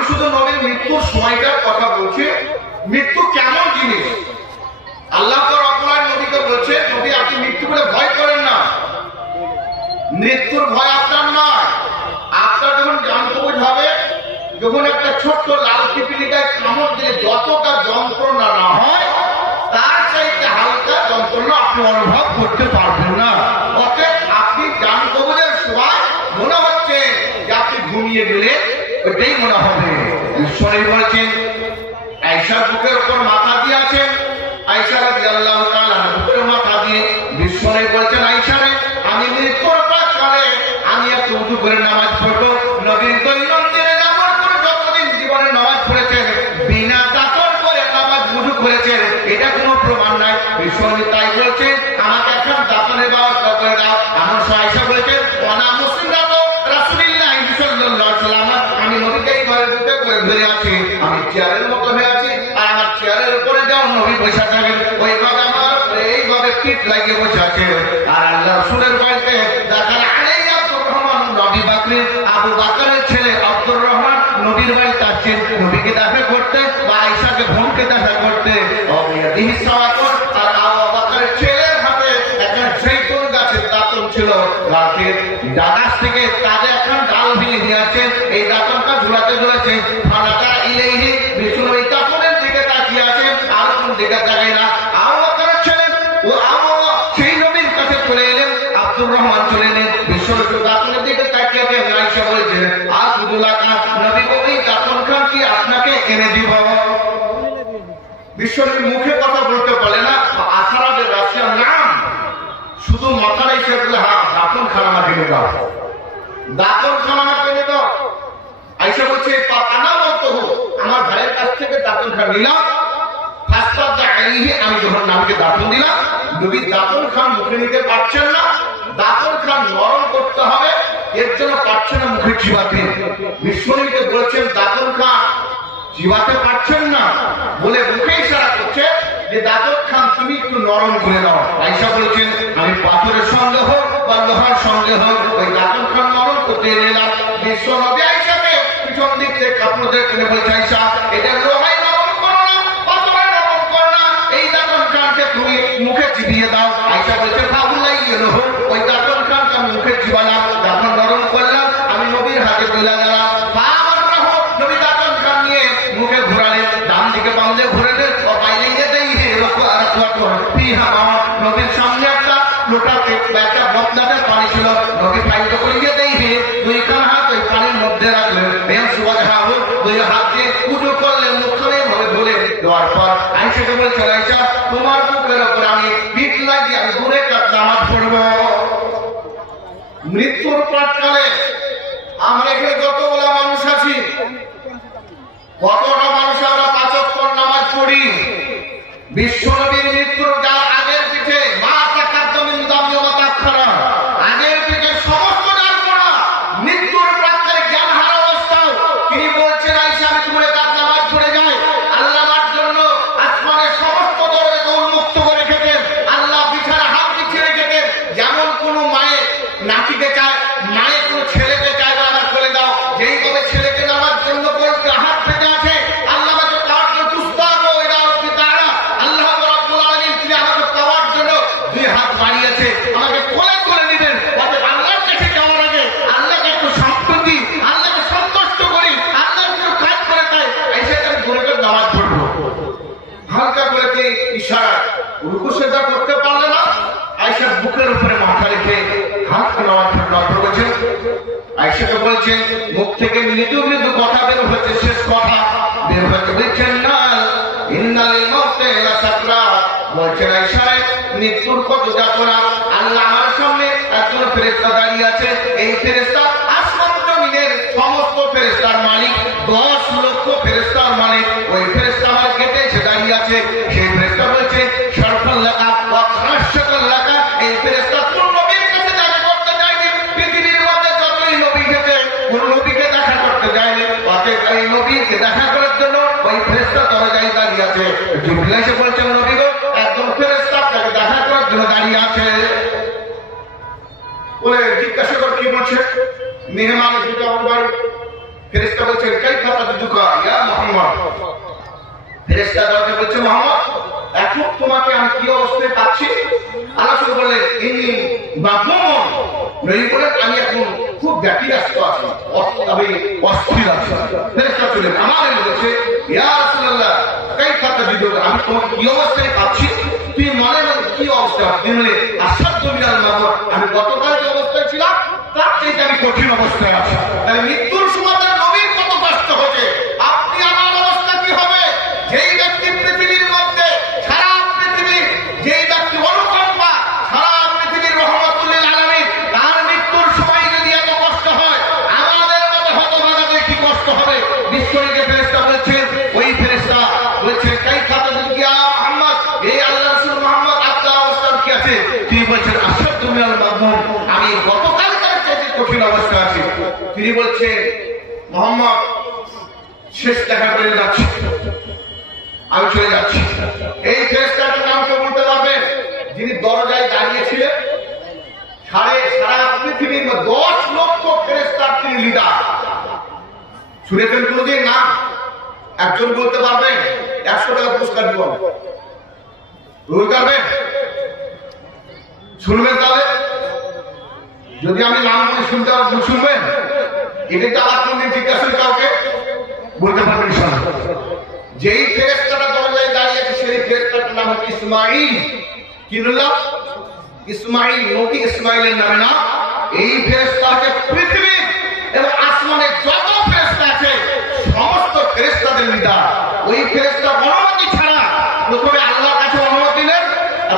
আমি শুধু নবীর মৃত্যুর সময়টার কথা বলছি। মৃত্যু কেমন জিনিস আল্লাহ রাব্বুল আলামিন নবীকে বলছে, নবী আপনি মৃত্যু বলে ভয় করেন না। মৃত্যুর ভয় আপনার নয়। আপনার যখন জান কবজ হবে, যখন একটা ছোট্ট লাল পিপিলিকায় কামড় দিলে যতটা যন্ত্রণা না হয়, তার চাইতে হালকা যন্ত্রণা আপনি অনুভব করতে পারবেন না। অতএব আপনি জান কবজের সময় মনে হচ্ছে যে আপনি ঘুমিয়ে গেলে ওইটাই মনে হবে। ঈশ্বরই বলছেন, আয়েশার বুকের উপর মাথা দিয়ে আছেন, আয়েশা রাদিয়াল্লাহু তাআলা বুকের মাথা দিয়ে বিশ্বনবী বলছেন, আয়েশা রে আমি মৃত্যুর কালে আমি একটু উঠু করে নামাজ পড়বো। নবীর দৈনন্দিন নামাজ পড়ে যতদিন জীবনে নামাজ পড়েছেন, বিনা দাতন করে নামাজ উঠু করেছেন, এটা কোনো প্রমাণ নাই। বিশ্বনবী তাই বলছেন, আমাকে এখন দাতনের ব্যবস্থা করে দাও। আমার আয়েশা বলছেন, ওয়ানা মুসলিমা রাসূলুল্লাহ সাল্লাল্লাহু আলাইহি ওয়াসাল্লাম, আমি নবীকে এই ঘরের বুকে করে ধরে আছি, আমি চেয়ারের মতো হয়ে আছি, আর আমার চেয়ারের উপরে যাও নবী বসে থাকেন, ওইভাবে আমার এইভাবে পিঠ লাগিয়ে বসে আছে। আর আল্লাহ রাসূলের বাড়িতে দাখাল আলাইহি আব্দুর রহমান, নবী বকর আবু বকরের ছেলে আব্দুর রহমান নবীর বাড়িতে আসছেন নবীকে দেখা করতে বা আয়েশাকে বোনকে দেখা করতে। অবিয়াদিহি সাওয়াতুন, আর আবু বকরের ছেলের হাতে একটা জৈতুন গাছের দাতন ছিল, গাছের ডাগাছ থেকে তাজা একটা ডাল ভেঙে নিয়ে আসছেন, এই দাতনটা ঝুলাতে ঝুলেছে। ফানাকা ইলাইহি, বিষ্ণুবী দাতনের দিকে তাকিয়ে আছেন, আর কোন দিকে তাকায় না। আবু বকরের ছেলে ও আবু সেই নবীর কাছে চলে এলেন, আব্দুর রহমান চলে এলেন, বিষ্ণুবী দাতনের দিকে তাকিয়ে আছেন। আয়েশা বলছেন, আব্দুল্লাহ নবী কবি দাতন খান কি আপনাকে এনে দিব? বিশ্বনবী মুখে কথা বলতে পারে না, আখারাবের রাশিয়ার নাম শুধু মাথায় এসে বলে, হ্যাঁ দাতন খান আমাকে এনে দাও, দাতন খান আমাকে এনে দাও। আয়েশা বলছে, পাতানা মতো আমার ভাইয়ের কাছ থেকে দাতন খান নিলাম, আমি যখন নবীকে দাতন দিলাম, নবী দাতন খান মুখে নিতে পারছেন না, দাতন খান নরম করতে হবে, এর জন্য পারছেন না মুখে চিবাতে। বিশ্বনবীকে বলছেন, দাতন খান চিবাতে পারছেন না বলে মুখে ইশারা করছে যে দাতন খান তুমি একটু নরম করে দাও। আয়েশা বলছেন, আমি পাথরের সঙ্গে হোক বা লোহার সঙ্গে হোক ওই দাতন খান নরম করতে এলাম। বিশ্বনবী আয়েশাকে পিছন দিক থেকে কাপড় দিয়ে কিনে বলছে, আয়েশা এটা লোহাই নরম করো না, পাথরে নরম করো না, এই দাতন খানকে তুমি মুখে চিবিয়ে দাও। আয়েশা বলছে, ফাহুলাই গেল হোক, ওই দাতন খানকে আমি মুখে চিবালাম, দাতন নরম করলাম, আমি নবীর হাতে তুলে গেলাম। নবী দাতন খান নিয়ে মুখে ঘুরালেন, ডান দিকে বাম দিকে ঘুরে দেন, বাইরে যেতেই নবীর সামনে একটা লোটাতে একটা বদলাতে পানি ছিল, নবী পাইতে করিয়ে দেই হে দুইখান হাত ওই পানির মধ্যে রাখলেন, দুই হাত দিয়ে উঁচু করলেন, মুখখানে ভাবে ধরে দেওয়ার পর আয়েশাকে বলছে, আয়েশা তোমার বুকের ওপর আমি পিঠ লাগিয়ে আমি দূরে নামাজ পড়ব। মৃত্যুর প্রাককালে আমরা এখানে যতগুলা মানুষ আছি, কতটা মানুষ আমরা 5 ওয়াক্ত নামাজ পড়ি? বিশ্বনবীর মৃত্যুর যার আগের পিঠে মা তাকাদ্দামিন দামি ওয়া তাআখারা, আগের পিঠে সমস্ত যার পড়া মৃত্যুর প্রাককালে জ্ঞান হারা অবস্থাও তিনি বলছেন, আয়েশা আমি তোমার কাছে নামাজ পড়ে যাই। আল্লাহ আমার জন্য আসমানের সমস্ত দরজাকে উন্মুক্ত করে রেখেছেন, আল্লাহ বিছানা হাত বিছিয়ে রেখেছেন। যেমন কোন মায়ের নাতিকে চায়, মায়ের কোন ছেলেকে চায় না, আমার করে দাও, যেই কবে ছেলেকে নামার জন্য বলতে হাত পেতে আছে, আল্লাহ আমাকে তার জন্য তুস্তাবো এরা আপনি তারা, আল্লাহ রাব্বুল আলামিন তিনি আমাকে পাওয়ার জন্য 2 হাত বাড়িয়েছে, আমাকে কোলে তুলে নিবেন। অতএব আল্লাহর কাছে যাওয়ার আগে আল্লাহকে একটু সম্প্রতি আল্লাহকে সন্তুষ্ট করি, আল্লাহ একটু কাজ করে তাই এসে আমি ঘুরে করে নামাজ পড়বো। হালকা করে ইশারা, রুকু সেজদা করতে পারলে না, আয়েশার বুকের উপরে মাথা রেখে হাত নামাজ পড়েছেন। আয়েশাকে বলছেন, মুখ থেকে মৃদু মৃদু কথা বের হচ্ছে, শেষ কথা বের হচ্ছে, বলছেন না ইন্নালিল মাউতি লাসাকরাত, বলছেন আয়েশা মৃত্যুর কত যাতনা। আল্লাহ আমার সামনে একজন ফেরেশতা দাঁড়িয়ে আছে, এই ফেরেশতা আসমান জমিনের সমস্ত ফেরেশতার মালিক, 10 লক্ষ ফেরেশতার মালিক, ওই ফেরেশতা আমার গেটে এসে দাঁড়িয়ে আছে। সেই ফেরেশতা বলছে, শরফুল্লাকা ওয়া খাশাতুল্লাকা, এই ফেরেশতা কোন নবীর কাছে দেখা করতে যায়নি, পৃথিবীর মধ্যে যতই নবী গেছে কোন নবীকে দেখা করতে যায়নি, অতএব এই নবীকে দেখা করার জন্য ওই ফেরেশতা দরজায় দাঁড়িয়ে আছে। জিবরিল এসে বলছেন, নবী গো একজন ফেরেশতা আপনাকে দেখা করার জন্য দাঁড়িয়ে আছে। বলে জিজ্ঞাসা কর কি বলছে, মেহমান এসেছে আমার বাড়ি। ফেরেশতা বলছেন, কাইফা তাদুকা ফেরেশতা দরজা বলছে মুহাম্মদ এখন তোমাকে আমি কি অবস্থায় পাচ্ছি? আল্লাহ রাসূল বললেন ইন্নী মাগমুম, নবী বলেন আমি এখন খুব ব্যতিব্যস্ত আছি, তবে অস্থির আছি। ফেরেশতা বললেন আমার বলছে ইয়া রাসূলুল্লাহ কাইফা তাজিদু, আমি তোমাকে কি অবস্থায় পাচ্ছি? তুই মনে মনে কি অবস্থা? তিনি আসাধ্য মিনাল মামুর, আমি গতকাল যে অবস্থায় ছিলাম তার থেকে আমি কঠিন অবস্থায় আছি। তাহলে মৃত্যুর সময় নবীর কত কষ্ট হচ্ছে, আপনি আমার অবস্থা কি হবে? যেই ব্যক্তি পৃথিবীর মধ্যে সারা পৃথিবীর যেই ব্যক্তি অনুকম্পা সারা পৃথিবীর রহমতুল আলামিন, তার মৃত্যুর সময় যদি এত কষ্ট হয় আমাদের মতো হতভাগাদের কি কষ্ট হবে? বিশ্বনবীকে ফেরেশতা বলছেন, ওই ফেরেশতা বলছে কাইফা তাজিয়া মুহাম্মদ, এই আল্লাহর রাসূল মুহাম্মদ আপনার অবস্থা কি আছে? তিনি বলছেন আসাদু মিনাল মাগমুম, আমি গতকাল থেকে কঠিন অবস্থা আছি। তিনি বলছেন মুহাম্মদ শেষ দেখা করে যাচ্ছি, আমি চলে যাচ্ছি। এই ফেরেশতাটার নাম কেউ বলতে পারবেন? যিনি দরজায় দাঁড়িয়েছিলেন, সারা পৃথিবীর 10 লক্ষ ফেরেশতার তিনি লিডার। শুনেছেন কোনদিন নাম? একজন বলতে পারবেন? 100 টাকা পুরস্কার দিব, বলতে পারবেন? শুনবেন তাহলে? যদি আমি নাম বলি শুনতে শুনবেন? এটা আবার কোনদিন জিজ্ঞাসা করি কাউকে? বলতে পারবেন? যেই ফেরেশতাটা দরজায় দাঁড়িয়েছে সেই ফেরেশতাটার নাম হচ্ছে ইসমাঈল। কি বললাম? ইসমাঈল, নবী ইসমাঈলের নামে না। এই ফেরেশতাকে পৃথিবীর এবং আসমানে যত ফেরেশতা আছে সমস্ত ফেরেশতাদের লিডার। ওই ফেরেশতার অনুমতি ছাড়া প্রথমে আল্লাহর কাছে অনুমতি নেন,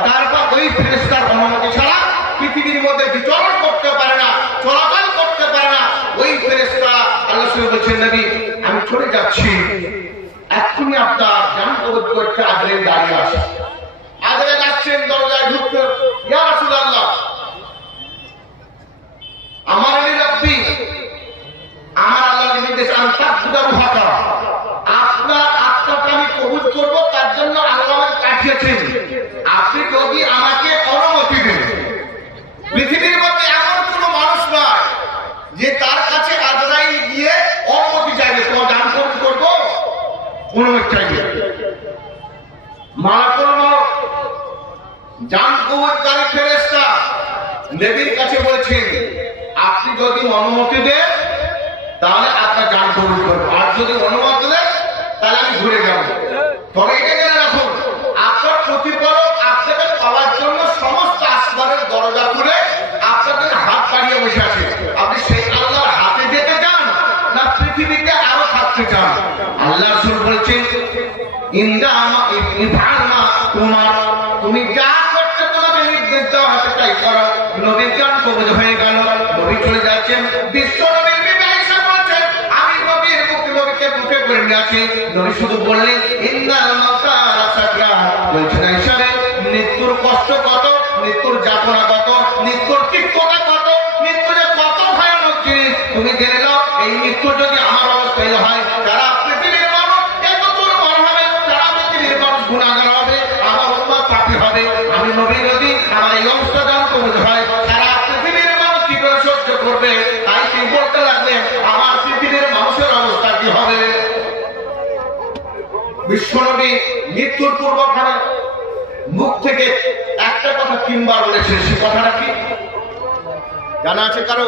তারপর ওই ফেরেশতার অনুমতি ছাড়া পৃথিবীর মধ্যে বিচরণ করতে পারে না, চলাচল করতে পারে না। ওই ফেরেশতা আল্লাহ বলছেন নবী আমি চলে যাচ্ছি, এক্ষুনি আপনার জান কবজ করতে আজরে দাঁড়িয়ে আছে। আজরে যাচ্ছেন, দরজায় ঢুকতে ইয়া রাসূলুল্লাহ আমার রাব্বি, আমার আল্লাহর নির্দেশ আপনার আত্মাকে আমি কবুল করবো, তার জন্য আল্লাহ আমাকে পাঠিয়েছেন। আপনি যদি আমাকে অনুমতি দেন, পৃথিবীর মধ্যে এমন কোন মানুষ নয় যে তার কাছে আজরাইল গিয়ে অনুমতি চাইবে তোমার দান কবুল করবো, অনুমতি চাইবে। মালাকুল মউত জান কবুলকারী ফেরেশতা নবীর কাছে বলছেন আপনি যদি অনুমতি দেন তাহলে আপনার জান কবুল করবো, আর যদি অনুমতি দেন তাহলে আমি ঘুরে যাবো। তবে এটা জেনে রাখুন আপনার প্রতিপালক আপনাকে পাওয়ার জন্য সমস্ত আসমানের দরজা খুলে আপনাদের হাত বাড়িয়ে বসে আছে। আপনি সেই আল্লাহর হাতে যেতে চান না পৃথিবীতে আরো থাকতে চান? আল্লাহ রাসূল বলছেন তুমি যা করতে তোমাকে নির্দেশ দেওয়া হতে তাই করো। নবীর জান কবজ হয়ে গেল, নবী চলে যাচ্ছেন। বিশ্ব নবীর বিবি আয়েশা বলছেন আমি নবীর মুখে নবীকে বুকে করে নিয়ে আছি। নবী শুধু বললেন ইন্নাল মাউতা লাসাকরাত, বলছেন আয়েশা রে মৃত্যুর কষ্ট কত, মৃত্যুর যাতনা কত, মৃত্যুর তিক্ততা কত, মৃত্যু যে কত ভয়ানক জিনিস তুমি জেনে নাও। এই মৃত্যু যদি আমার অবস্থায় হয় যারা পৃথিবীর মানুষ এত দুর্বল হবে, যারা পৃথিবীর মানুষ গুনাহগার হবে, আমার উম্মত পাপী হবে। আমি নবী যদি আমার এই অবস্থা দান কবজ হয় তারা পৃথিবীর মানুষ কি করে সহ্য করবে? তাই তিনি বলতে লাগলেন আমার পৃথিবীর মানুষের অবস্থা কি হবে? বিশ্বনবী মৃত্যুর পূর্বক্ষণে মুখ থেকে একটা কথা 3 বার বলেছে। সে কথাটা কি জানা আছে কারো?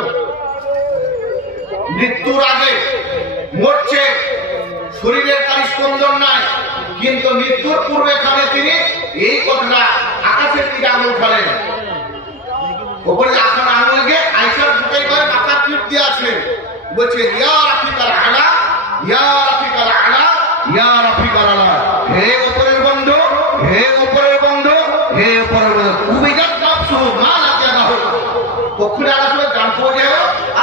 মৃত্যুর আগে মরছে, শরীরের কারি স্পন্দন নাই, কিন্তু মৃত্যুর পূর্বে খানে তিনি এই কথাটা আকাশের দিকে আঙুল ফেলেন। ওপরে আসার আঙুলকে আয়েশার বুকে করে মাথা টিপ দিয়ে আছে, বলছে ইয়া রাফিকাল আলা, ইয়া রাফিকাল আলা, ইয়া রাফিকাল আলা, হে উপরের বন্ধু, হে উপরের বন্ধু, হে উপরের বন্ধু। উবিগাত নাফসু মা লাগে না হোক কখনো আলাদা গান পড়ে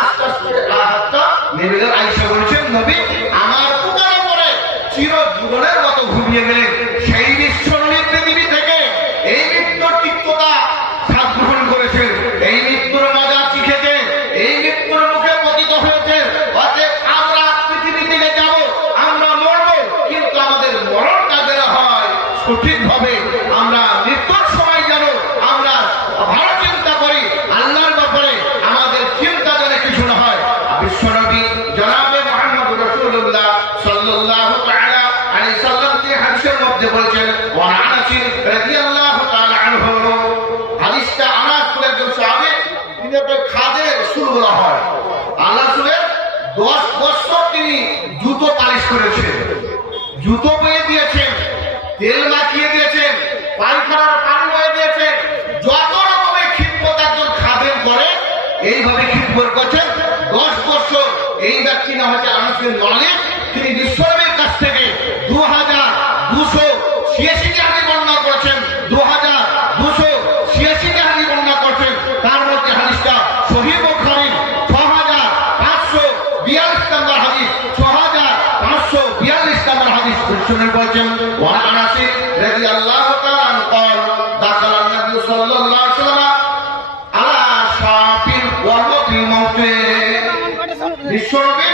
আস্তে আস্তে হাতটা নেমে গেল। আয়েশা বলছেন নবী আমার উপরে পড়ে চির জীবনের মতো ঘুমিয়ে গেলেন। সেই বিশ্বনবী পৃথিবী থেকে এই মৃত্যুর তিক্ততা স্বাদ গ্রহণ করেছেন, এই মৃত্যুর মজা শিখেছে, এই মৃত্যুর মুখে পতিত হয়েছে। অতএব আমরা পৃথিবী থেকে যাব, আমরা মরব, কিন্তু আমাদের মরণটা যেন হয় সঠিকভাবে। আমরা মৃত্যুর সময় যেন আমরা ভালো চিন্তা করি, আল্লাহর ব্যাপারে আমাদের চিন্তা যেন কিছু না হয়। বিশ্বনবী জনাবে মুহাম্মদ রাসূলুল্লাহ সাল্লাল্লাহু তাআলা আলাইহি সাল্লাম কে হাদিসের মধ্যে বলেছেন ওয়া আনাস রাদিয়াল্লাহু তাআলা আনহু, হাদিসটা আনাস বলে একজন সাহাবী, তিনাকে খাদে রাসূল বলা হয়। আল্লাহ রাসূলের 10 বছর তিনি জুতো পালিশ করেছেন, জুতো বয়ে দিয়েছেন, তেল মাখিয়ে দিয়েছেন, পায়খানার পানি বয়ে দিয়েছেন, যত রকমের খিদমত একজন খাদেম করে এইভাবে খিদমত করছেন 10 বছর। এই ব্যক্তি না হচ্ছে আনাস বিন মালিক, তিনি বিশ্বনবীর কাছ থেকে 2286 হাদিস বর্ণনা করেছেন, 2286 হাদিস বর্ণনা করেছেন। তার মধ্যে হাদিসটা সহিহ বুখারীর 6542 নম্বর হাদিস, 6542 নম্বর হাদিস শুনে বলছেন ওয়া আনাস রাদিয়াল্লাহু তাআলা আনহু قال دخل النبي صلى الله عليه وسلم على شاب وهو في موته। বিশ্বনবী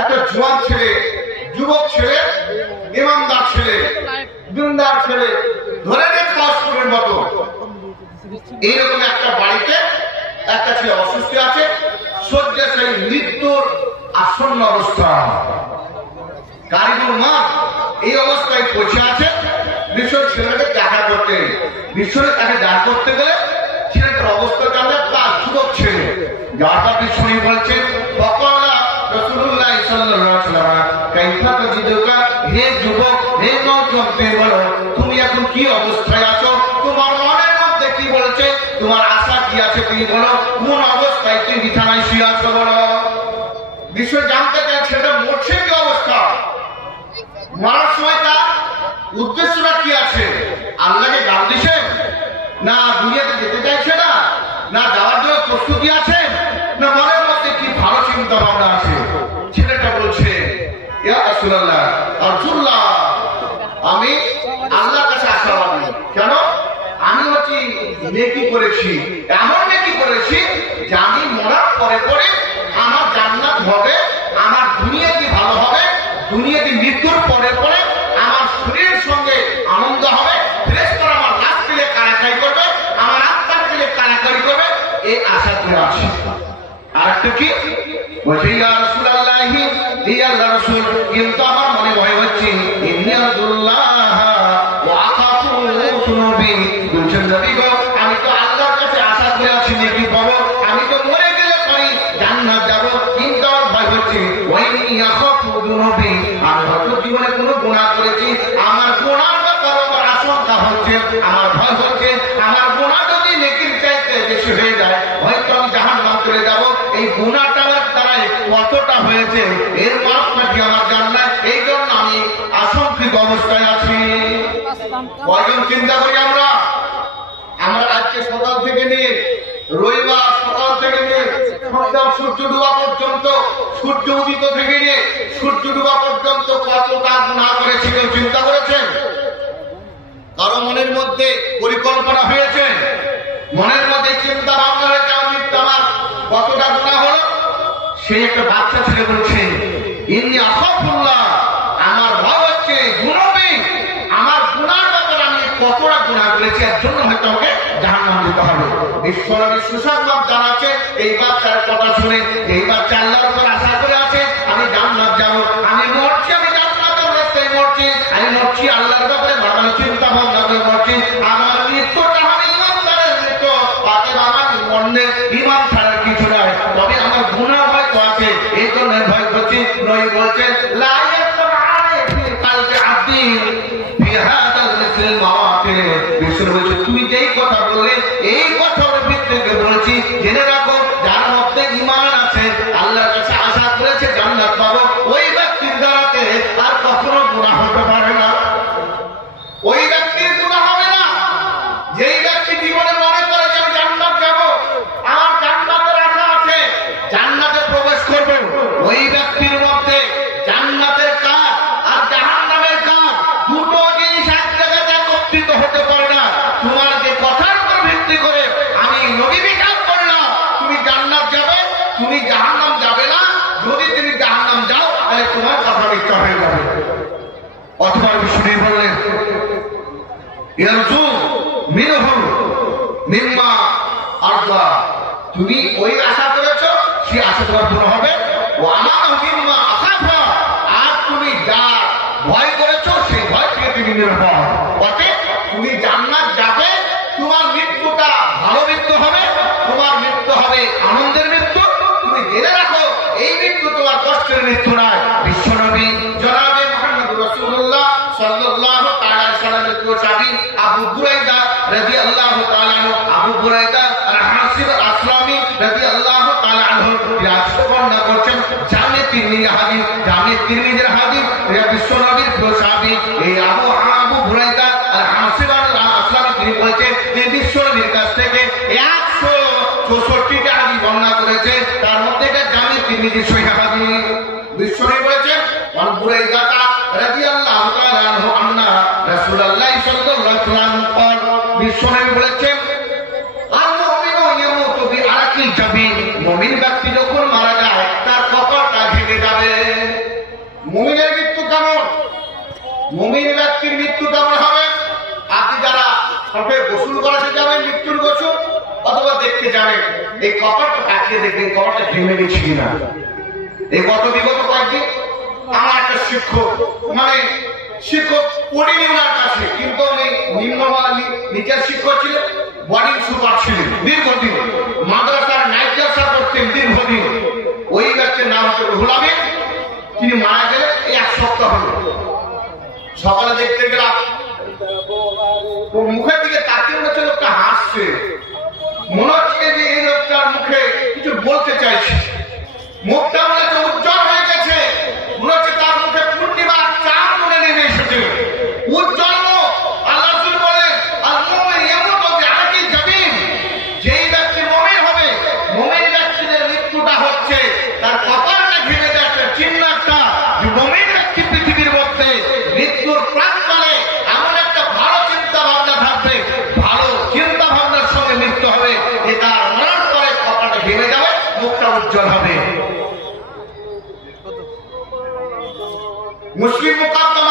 একটা জওয়ান ছেলে, যুবক ছেলে, ইমানদার ছেলে, দিনদার ছেলে, ধরে নে কাশপুরের মতো, এইরকম একটা বাড়িতে একটা ছেলে অসুস্থ আছে, শয্যাশায়ী, মৃত্যুর আসন্ন অবস্থা, কারিবুল মা এই অবস্থায় পৌঁছে আছে। বিশ্বর ছেলেকে দেখা করতে, বিশ্বরে তাকে ডাক করতে গেলে ছেলেটার অবস্থা জানলে তার যুবক ছেলে যাটা বিশ্বরী বলছে ফকালা রাসূলুল্লাহ সাল্লাল্লাহু আলাইহি ওয়াসাল্লাম কাইফা তাজিদুকা, হে যুবক, হে নওজোয়ান, বলো তুমি এখন কি অবস্থায় আছো, তোমার মনের মধ্যে কি বলছে, তোমার আশা কি আছে, তুমি বলো কোন অবস্থায় তুমি বিছানায় শুয়ে আছো বলো। বিশ্ব জানতে চায় সেটা মরছে কি অবস্থা, মরার সময় তার উদ্দেশ্যটা কি আছে, আল্লাহকে গাল দিছে না, দুনিয়াতে যেতে চাইছে না, না যাওয়ার জন্য প্রস্তুতি আছে, না মনের মধ্যে কি ভালো চিন্তা ভাবনা আছে। ছেলেটা বলছে ইয়া রাসূলুল্লাহ আরজুল্লাহ, আমি আল্লাহর কাছে আশাবাদী। কেন? আমি হচ্ছে নেকি করেছি, এমন নেকি করেছি যে আমি মরার পরে পরে আমার জান্নাত হবে, আমার দুনিয়াতে ভালো হবে, দুনিয়াতে মৃত্যুর পরে পরে আমার শরীরের সঙ্গে আনন্দ হবে, ফেরেশতারা আমার নাক দিলে কারাকারি করবে, আমার আত্মার দিলে কারাকারি করবে, এই আশা করে আসি। আর একটা কি বলছে ইয়া রাসূলুল্লাহ, ইয়া রাসূল, কিন্তু আমার মনে ভয় হচ্ছে ইন্নী আল্লাহ ওয়া আখাফু যুনুবি, বলছেন নবী গো আমি তো আল্লাহর কাছে আশা করে আছি নেকি পাবো, আমি তো মরে গেলে পরে জান্নাত যাব, কিন্তু আমার ভয় হচ্ছে ওয়া ইন্নী আখাফু যুনুবি, আমি হয়তো জীবনে কোনো গুনাহ করেছি, আমার গুনাহর ব্যাপারে আমার আশঙ্কা হচ্ছে, আমার ভয় হচ্ছে আমার গুনাহ যদি নেকির চাইতে বেশি হয়ে যায় হয়তো আমি জাহান্নামে চলে যাব। এই গুনাহটা আমার দ্বারাই কতটা হয়েছে এর মাপটা কি আমার জান্নাত, এই জন্য আমি আশঙ্কিত অবস্থায় আছি। কয়জন চিন্তা করি আমরা, আমরা আজকে সকাল থেকে নিয়ে রবিবার সকাল থেকে নিয়ে সন্ধ্যা সূর্য ডুবা পর্যন্ত, সূর্য উদিত থেকে নিয়ে সূর্য ডুবা পর্যন্ত কতটা গুনাহ করেছি কেউ চিন্তা করেছেন? কারো মনের মধ্যে পরিকল্পনা হয়েছে, মনের মধ্যে চিন্তা ভাবনা হয়েছে আমি আমার কতটা গুনাহ হলো। সে একটা বাচ্চা ছেলে বলছে ইন্নী আখাফুল্লাহ, আমার ভয় হচ্ছে গুনাহে, আমার গুনার ব্যাপারে আমি কতটা গুনাহ করেছি, এর জন্য হয়তো আমাকে জাহান্নামে যেতে হবে। ঈশ্বরের সুসংবাদ জানাচ্ছে এই বাচ্চার কথা শুনে, এই বাচ্চা আল্লাহর উপর আশা করে আছে আমি জান্নাত যাব, আমি মরছি, আমি জান্নাতের রাস্তায় মরছি, আমি মরছি আল্লাহর ব্যাপারে ভালো চিন্তা ভাবনা করে মরছি, আমার মৃত্যুটা হবে ইমানদারের মৃত্যু, অতএব আমার মনে ইমান ছাড়ার কিছু নাই, তবে আমার গুনাহ হয়তো আছে, এই জন্য ভয় করছি। নবী বলছেন লা ইয়াসমা'আনি ফি কলবি আবদি ফি হাদাল মিসল মাওয়াতি, বিষ্ণু বলছে তুমি যেই কথা বললে এই কথার ভিত্তিতে বলছি, জেনে রাখো যার মধ্যে ঈমান আছে, আল্লাহর কাছে আশা করেছে জান্নাত পাবো, ওই ব্যক্তির দ্বারাতে আর কখনো গুনাহ হতে পারে না, ওই ব্যক্তির গুনাহ হবে না। যেই ব্যক্তি জীবনে মনে করে যে আমি জান্নাত যাব, আমার জান্নাতের আশা আছে, জান্নাতে প্রবেশ করব, ওই ব্যক্তির মধ্যে জান্নাতের কাজ আর জাহান্নামের কাজ দুটো জিনিস এক জায়গাতে একত্রিত হতে পারে না। তোমার যে কথার উপর ভিত্তি করে আমি নবী বিধান করলাম তুমি জান্নাত যাবে, তুমি জাহান্নাম যাবে না, যদি তুমি জাহান্নাম যাও তাহলে তোমার কথা মিথ্যা হয়ে যাবে। অথবা বিষ্ণু বললেন ইয়ারজু মিনহু মিম্মা আরজা, তুমি ওই আশা করেছো সেই আশা তোমার পূরণ হবে, ও আমার মিম্মা আখাফা, আর তুমি যা ভয় করেছো সেই ভয় থেকে তুমি দিনের পর। অতএব তুমি জান্নাত যাবে, তোমার মৃত্যুটা ভালো মৃত্যু হবে, তোমার মৃত্যু হবে আনন্দের মৃত্যু। তুমি জেনে রাখো এই মৃত্যু তোমার কষ্টের মৃত্যু নয়। বিশ্বনবী জনাবে মুহাম্মদ রাসূলুল্লাহ সাল্লাল্লাহু তাআলা আলাইহি ওয়াসাল্লামের সাহাবী আবু বুরাইদা রাদিয়াল্লাহু তাআলা আনহু, আবু বুরাইদা আল-হাসিব আসলামী রাদিয়াল্লাহু তাআলা আনহু বর্ণনা করছেন জামে তিরমিজি হাদিস, জামে তিরমিজির হাদিস। বিশ্বনবীর সাহাবী এই আবু বুরাইদা আল-হাসিব আসলামী তিনি বলেছেন যে বিশ্বনবীর কাছ থেকে 164টা হাদিস বর্ণনা করেছে, তার মধ্যে এটা জামে তিরমিজির সহিহ হাদিস। বিশ্বনবী বলেছেন আবু বুরাইদা রাদিয়াল্লাহু তাআলা আনহু আন্না রাসূলুল্লাহ সাল্লাল্লাহু আলাইহি ওয়াসাল্লাম قال, বিশ্বনবী বলেছেন আল-মুমিনু ইয়ামুতু বিআরাকিল জাবিন, মুমিন ব্যক্তি যখন মারা যায় তার কপালটা ভেঙে যাবে। মুমিনের মৃত্যু কেমন? মুমিন ব্যক্তির মৃত্যু কেমন হবে? আপনি যারা সবে গোসল করাতে যাবেন, মৃত্যুর গোসল অথবা দেখতে যাবেন, এই কপালটা কাটিয়ে দেখবেন কপালটা ভেঙে গেছে কিনা। এই বিগত কয়েকদিন আমার একটা শিক্ষক পড়িনি ওনার কাছে, কিন্তু উনি নিচের শিক্ষক ছিলেন, বোর্ডিং সুপার ছিলেন দীর্ঘদিন, মাদ্রাসার নাইট জলসা করতেন দীর্ঘদিন। ওই ব্যক্তির নাম হচ্ছে রুহুল আমিন। তিনি মারা গেলেন এই 1 সপ্তাহ হল। সকালে দেখতে গেলাম মুখের দিকে তাকিয়ে মনে হচ্ছে লোকটা হাসছে, মনে হচ্ছে যে এই লোকটার মুখে কিছু বলতে চাইছে, মুখটা মনে হচ্ছে উজ্জ্বল হয়ে গেছে, মনে হচ্ছে তার মুখে পূর্ণিমার চাঁদ মনে নেমে এসেছে, উজ্জ্বল মুখ। আল্লাহ রাসূল বলেন আল-মুমিন ইয়ামুতু বিআরাকিল জাবিন, যেই ব্যক্তি মুমিন হবে, মুমিন ব্যক্তির মৃত্যুটা হচ্ছে তার কপালটা ভেঙে যাচ্ছে। চিহ্ন একটা যে মুমিন ব্যক্তি পৃথিবীর মধ্যে মৃত্যুর প্রাক্কালে এমন একটা ভালো চিন্তা ভাবনা থাকবে, ভালো চিন্তা ভাবনার সঙ্গে মৃত্যু হবে, যে তার মরণ পরে কপালটা ভেঙে যাবে, মুখটা উজ্জ্বল হবে। মুসলিম মুকাদ্দাম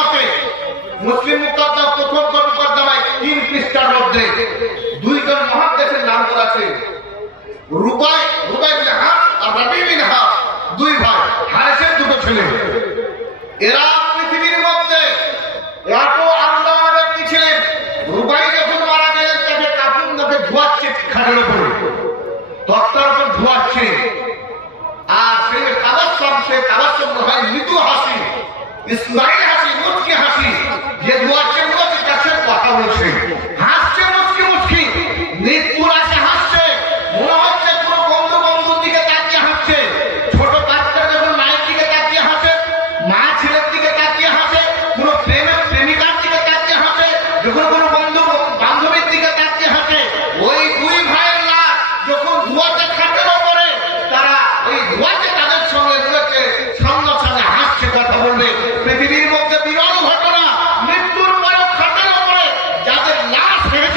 প্রথম মুকাদ্দামায় 3 পৃষ্ঠার মধ্যে 2 জন মুহাদ্দিসের নাম করা আছে, রুবাই বিন হাস আর রাবি বিন হাস, 2 ভাই, হারেসের 2 ছেলে। এরা পৃথিবীর মধ্যে এত আল্লাহর ব্যক্তি ছিলেন। রুবাই যখন মারা গেলেন তাকে কাফন নাকে ধোয়াচ্ছে খাটের উপরে, তক্তার উপর ধোয়াচ্ছে, আর সেই তাবাসসুম হয় মৃদু হাসি, ইসমাইল হাসি, মুচকি হাসি, যে ধোয়াচ্ছে মনে কাছে কথা বলছে, হাসছে মুচকি, মৃত্যুর আশা হাসছে, মনে হচ্ছে কোনো বন্ধুর দিকে তাকিয়ে হাসছে, ছোট বাচ্চা যখন মায়ের দিকে তাকিয়ে হাসে, মা ছেলের দিকে তাকিয়ে হাসে, কোনো প্রেমিকার দিকে তাকিয়ে হাসে, যখন কোনো বন্ধু বান্ধবীর দিকে তাকিয়ে হাসে, ওই 2 ভাইয়ের লাশ যখন ধোয়াতে খাটের ওপরে, তারা ওই ধোয়াতে তাদের সঙ্গে রয়েছে, সামনাসামনি হাসছে, কথা বলবে। পৃথিবীর মধ্যে বিরল ঘটনা, মৃত্যুর পরে খাটের ওপরে যাদের লাশ ভেঙে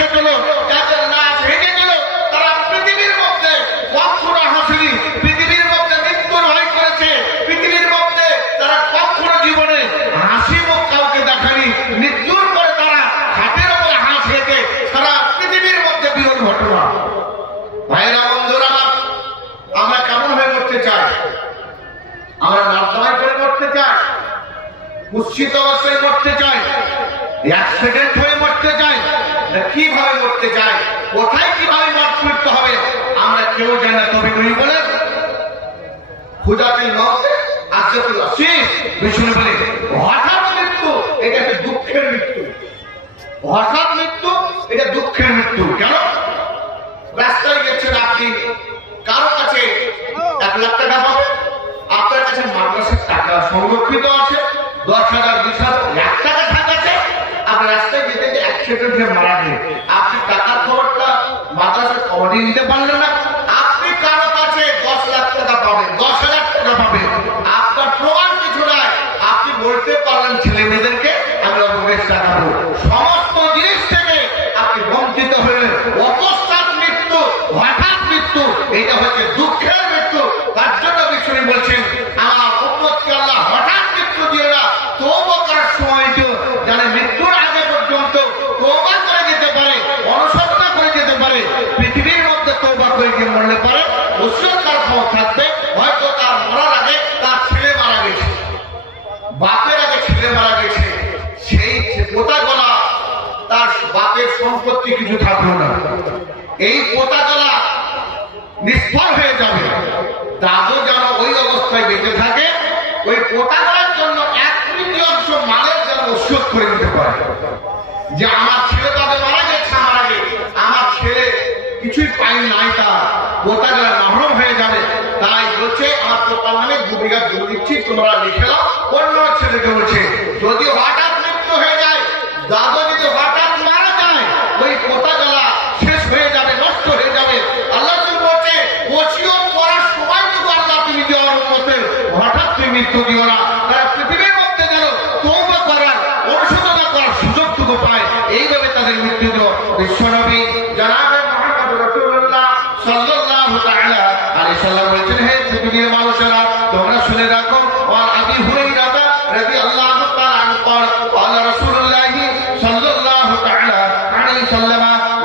গেল, তারা পৃথিবীর মধ্যে কখনো হাসেনি, পৃথিবীর মধ্যে মৃত্যুর ভয় করেছে, পৃথিবীর মধ্যে তারা কখনো জীবনে হাসি মুখ কাউকে দেখানি। মৃত্যুর পরে তারা খাটের ওপরে হাস হেঁটে, সারা পৃথিবীর মধ্যে বিরল ঘটনা। ভাইরা বন্ধুরা, আমরা কেমন হয়ে মরতে চাই? আমরা নর্দমায় করে মরতে চাই, কুৎসিত অবস্থায় মরতে চাই, অ্যাক্সিডেন্ট হয়ে মরতে চাই, কিভাবে মরতে চাই, কোথায় কিভাবে মৃত্যু হবে আমরা কেউ জানি না। তবে নবী বলেন খুদাতুল মউত আজরাতুল আসিফ, বিষ্ণু বলে হঠাৎ মৃত্যু এটা একটা দুঃখের মৃত্যু, হঠাৎ মৃত্যু এটা দুঃখের মৃত্যু। কেন? রাস্তায় গেছেন আপনি, কারো কাছে 1 লাখ টাকা পাবেন, আপনার কাছে মাদ্রাসার টাকা সংরক্ষিত আছে, 10,000 20,000 1 টাকা থাকাছে, আপনার রাস্তায় যেতে অ্যাক্সিডেন্ট হয়ে মারা গেলে আপনি টাকার খবরটা মাদ্রাসার খবরই নিতে পারলেন না। আপনি কারো কাছে 10 লাখ টাকা পাবেন, 10,000 টাকা পাবেন, আপনার প্রমাণ কিছু নাই, আপনি বলতে পারলেন ছেলে মেয়েদেরকে আমি অপরের টাকা দেবো, সমস্ত জিনিস থেকে আপনি বঞ্চিত হলেন। অকস্মাৎ মৃত্যু, হঠাৎ মৃত্যু, এটা হচ্ছে দুঃখের মৃত্যু। তার জন্য বিষ্ণু বলছেন আমার উম্মতকে আল্লাহ হঠাৎ মৃত্যু দিয়ে না, তওবা করার সময় জানে মৃত্যুর আগে পর্যন্ত তওবা করে যেতে পারে, অনুশোচনা করে যেতে পারে। পৃথিবীর মধ্যে তওবা করে গিয়ে মরলে পারে অবশ্যই তার ক্ষমতা থাকবে, হয়তো তার মরার আগে তার ছেলে মারা গেছে, বাপের আগে ছেলে মারা গেছে, সেই গোটা গলা হাতের সম্পত্তি কিছু থাকলো না। এই পোতাগলা নিষ্ফল হয়ে যাবে। দাদু যেন ওই অবস্থায় বেঁচে থাকে, ওই পোতাগলার জন্য 1/3 মালের যেন ওষুধ করে দিতে পারে, যে আমার ছেলে তবে মারা গেছে, আমার আগে আমার ছেলে কিছুই পাই নাই, তার পোতাগলা মাহরুম হয়ে যাবে। তাই বলছে আমার পোতার নামে 2 বিঘা জমি দিচ্ছি, তোমরা লিখে নাও। অন্য ছেলেকে বলছে যদি হঠাৎ মৃত্যু হয়ে যায়, দাদু যদি হঠাৎ মারা যায়, ওই পোতাগলা শেষ হয়ে যাবে, নষ্ট হয়ে যাবে। আল্লাহ বলছে ওসিয়ত করার সময় তো আল্লাহ তুমি দেওয়ার উম্মতের হঠাৎ তুমি মৃত্যু দিও না, তারা পৃথিবীর মধ্যে যেন তওবা করার, অনুশোচনা করার সুযোগটুকু পায়, এইভাবে তাদের মৃত্যু দিও। বিশ্বনবী জনাবে মুহাম্মদ রাসূলুল্লাহ সাল্লাল্লাহু তাআলা আলাইহি সাল্লাম বলেছেন, হে পৃথিবীর মানুষেরা তোমরা শুনে রাখো, আর আবি হুরায়রা রাদিয়াল্লাহু তাআলা আনহু قال رسول الله صلى الله تعالى عليه وسلم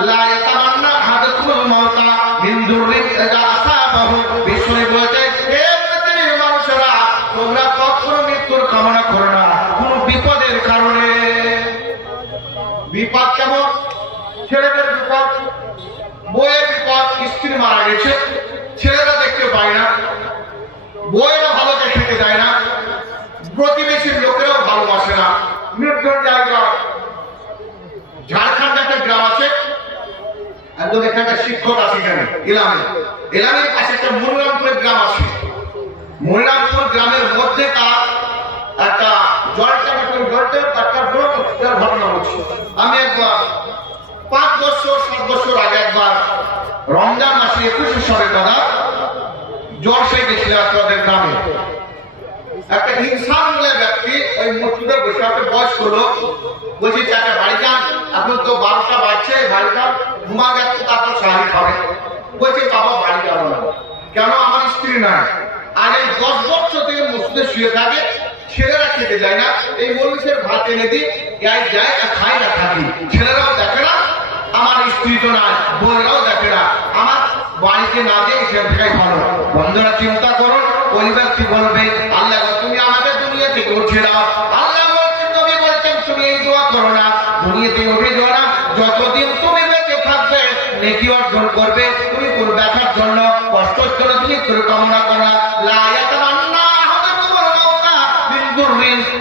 لا يتمنى احدكم الموت من ضر اذا اصابه। বিশ্বনবী বলেছেন, হে পৃথিবীর মানুষেরা তোমরা কখনো মৃত্যুর কামনা করো না কোন বিপদের কারণে। বিপদ কেমন? ছেলেদের বিপদ, বইয়ের বিপদ, স্ত্রী মারা গেছে, ছেলেরা দেখতে পায় না, বইয়েরা ভালো খেতে যায় না, প্রতিবেশীর লোকেরাও ভালোবাসে না, নির্জন জায়গা। ঝাড়খণ্ড একটা গ্রাম আছে, একজন এখানকার শিক্ষক আছে, এখানে এলামের কাছে একটা মনিরামপুরের গ্রাম আছে। মনিরামপুর গ্রামের মধ্যে তার একটা জলটা একটা ঘটনা হচ্ছে। আমি একবার 5 বছর 7 বছর আগে একবার রমজান মাসে 21 সালে দাদা জ্বর সে গেছিল আপনাদের গ্রামে। একটা ইনসান বলে ব্যক্তি ওই মসজিদে বসে আছে, বয়স্ক লোক, বলছি চাচা বাড়ি যান, এখন তো 12টা বাজছে, বাড়ি যান, ঘুমা গেছে, তারপর সাহারি খাবে। বলছে বাবা বাড়ি যাবো না, কেন? আমার স্ত্রী নাই, আর এই 10 বছর থেকে মসজিদে শুয়ে থাকে, ছেলেরা খেতে যায় না, এই মরিচের ভাত এনে দিই, গায়ে যায় আর খাই না থাকি, ছেলেরাও দেখে না, আমার স্ত্রী তো নাই, বোনেরাও দেখে না, আমার বাড়িতে না দিয়ে সেখান থেকে ভালো। বন্ধুরা চিন্তা করুন, পরিবার কি বলবে? আল্লাহ তুমি আমাদের দুনিয়া থেকে উঠে দাও। আল্লাহ বলছেন, তুমি বলছেন তুমি এই দোয়া করো না, দুনিয়া থেকে উঠে যাও না, যতদিন তুমি বেঁচে থাকবে নেকি অর্জন করবে, তুমি কোন ব্যথার জন্য, কষ্টের জন্য তুমি তোর কামনা করো না।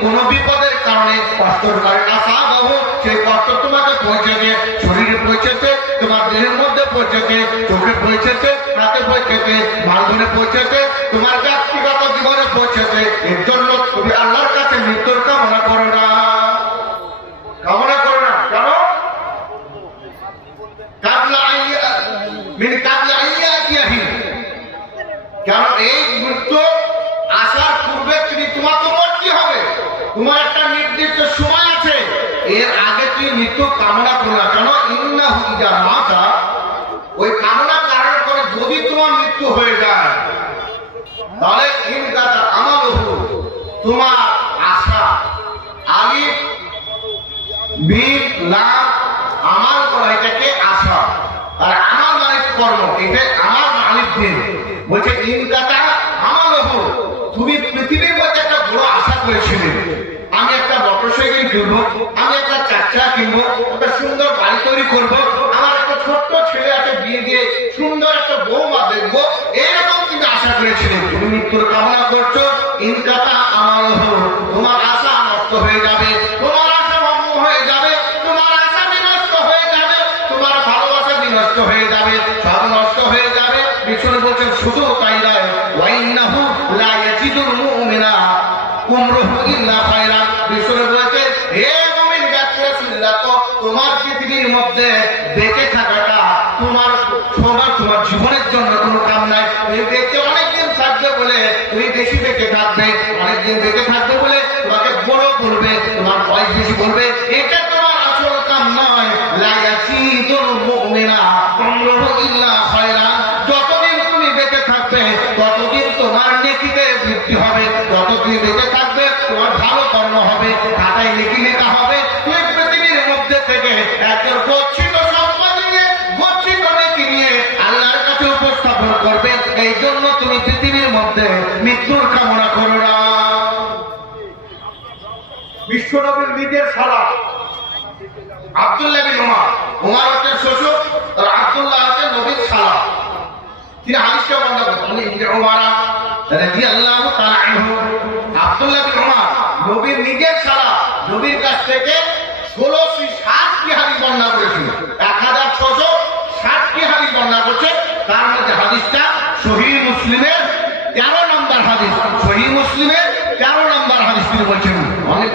কোন বিপদের কারণে, কষ্টের কারণে আসাবাহু, সেই কষ্ট তোমাকে পৌঁছেছে, শরীরে পৌঁছেছে, তোমার দেহের মধ্যে পৌঁছেছে, চোখে পৌঁছেছে, হাতে পৌঁছেছে, মালধনে পৌঁছেছে, তোমার ব্যক্তিগত জীবনে পৌঁছেছে, এর জন্য তুমি আল্লাহর কাছে মৃত্যুর কামনা করো না, কামনা করো না। কেন? কেন এই মৃত্যু আসার পূর্বে তুমি তোমার তো মরতে হবে, তোমার একটা নির্দিষ্ট সময় আছে, এর আগে তুমি মৃত্যু কামনা করো না। কেন? ইন্নাহু ইযা মাতা, ওই কামনা কারণ করে যদি তোমার মৃত্যু হয়ে যায়, তাহলে ইনকাতা আমালুহু, তোমার আশা, আলিফ বিন লাম, আমাল করা এটাকে আশা, আর আমাল মানে কর্ম, এটা আমার আলিফ বিন বলছে ইনকাতা আমালুহু। তুমি পৃথিবীর মধ্যে একটা বড় আশা করেছিলে, আমি একটা মোটরসাইকেল কিনবো, আমি একটা 4 চাকা কিনবো, একটা সুন্দর বাড়ি তৈরি করবো, আমার একটা ছোট্ট ছেলে আছে, বিয়ে দিয়ে সুন্দর একটা বৌমা দেখবো, এরকম তুমি আশা করেছিলে। তুমি মৃত্যুর কামনা করছো, ইনকাতা আমালুহু, তোমার আশা নষ্ট হয়ে যাবে, তোমার আশা ভঙ্গ হয়ে যাবে, তোমার আশা বিনষ্ট হয়ে যাবে, তোমার ভালোবাসা বিনষ্ট হয়ে যাবে, সব নষ্ট হয়ে যাবে। বিষ্ণু বলছেন শুধু তাই নয়, ওয়াইন্নাহু লা ইয়াজিদুল মুমিনা উমরুহু ইল্লা খায়রা। বিষ্ণু বলছেন, হে মুমিন ব্যক্তিরা শুনে রাখো, তোমার পৃথিবীর মধ্যে বেঁচে থাকাটা তোমার তোমার জীবনের জন্য কোনো কাম নাই। তুমি দেখতে অনেকদিন থাকবে বলে তুমি বেশি বেঁচে থাকবে, অনেকদিন বেঁচে থাকবে বলে তোমাকে বড় বলবে, তোমার বয়স বেশি বলবে, এটা তোমার আসল কাম নয়। লা ইয়াজিদুল মুমিনা উমরুহু ইল্লা খায়রা। যতদিন তুমি বেঁচে থাকবে ততদিন তোমার নেকিতে বৃদ্ধি হবে, যতদিন বেঁচে থাকবে তোমার ভালো কর্ম হবে, খাতায় নেকি লেখা হবে। তুমি পৃথিবীর মধ্যে থেকে একজন গচ্ছিত সম্পদ নিয়ে, গচ্ছিত নেকি নিয়ে আল্লাহর কাছে উপস্থাপন করবে। এই জন্য তুমি পৃথিবীর মধ্যে মৃত্যুর কামনা করো না। বিশ্বনবীর নিজের সালাত আব্দুল্লাহ বিন উমর, উমর হচ্ছেন শ্বশুর আর আব্দুল্লাহ হচ্ছেন নবীর শালা। তিনি হাদিসটা বর্ণনা করেন ইবনে উমর রাদিয়াল্লাহু তাআলা আনহু। আব্দুল্লাহ বিন উমর নবীর নিজের শালা, নবীর কাছ থেকে 1660টি হাদিস বর্ণনা করেছিল। 1660টি হাদিস বর্ণনা করছে। তার মধ্যে হাদিসটা সহিহ মুসলিমের 13 নম্বর হাদিস। সহিহ মুসলিমের 13 নম্বর হাদিস তিনি বলছেন অনেক